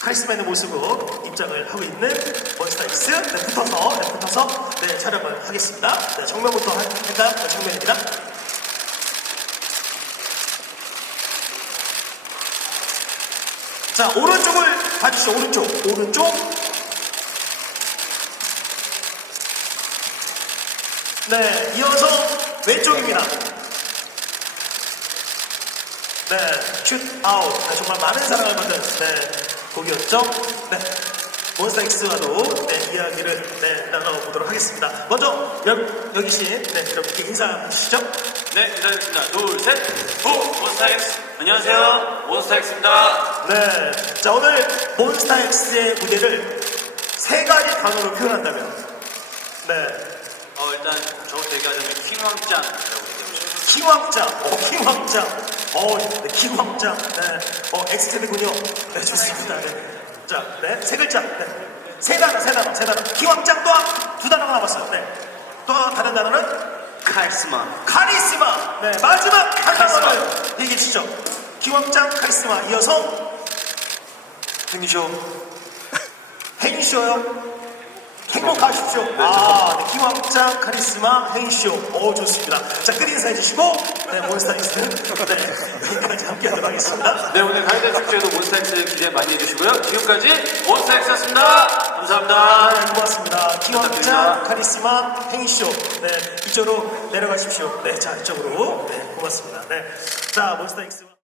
카리스마 있는 모습으로 입장을 하고 있는 몬스타엑스. 네, 붙어서, 네, 붙어서, 네, 촬영을 하겠습니다. 네, 정면부터 할- 할까요? 네, 정면입니다. 자, 오른쪽을 봐주시죠. 오른쪽. 오른쪽. 네, 이어서 왼쪽입니다. 네, 슛 아웃. 네, 정말 많은 사랑을 받은 네, 곡이었죠. 네, 몬스타엑스와도 네, 이야기를 네, 나눠보도록 하겠습니다. 먼저 여, 여기 씨, 네, 여러분께 인사 주시죠. 네, 인사드리겠습니다. 둘, 셋, 후! 몬스타엑스! 안녕하세요, 몬스타엑스입니다. 네, 자 오늘 몬스타엑스의 무대를 세 가지 단어로 표현한다면, 네, 어, 일단 저부터 얘기하자면 킹왕짱이라고 얘기해보죠. 킹왕짱, 어, 킹왕짱, 어, 네, 킹왕짱, 네, 어, 엑스테드군요. 네, 좋습니다. 네. 자, 네, 세 글자, 네, 세 단어, 세 단어, 세 단어. 킹왕짱 또두 단어가 남았어요. 네, 또 다른 단어는 카리스마. 카리스마. 네, 마지막 한 단어를 얘기해 주시죠. 기왕짱 카리스마 이어서 행쇼. 행쇼요. 행복하십시오. 아, 네, 기왕짱 카리스마 행쇼. 오, 좋습니다. 자, 끝 인사해 주시고, 네, 몬스타엑스. 네, 네, 오늘 가이드 축제도 몬스타엑스 기대 많이 해주시고요. 지금까지 몬스타엑스였습니다. 감사합니다. 네, 고맙습니다. 부탁드립니다. 카리스마 행쇼. 네, 이쪽으로 내려가십시오. 네, 자, 이쪽으로. 네, 고맙습니다. 네. 자, 몬스타엑스.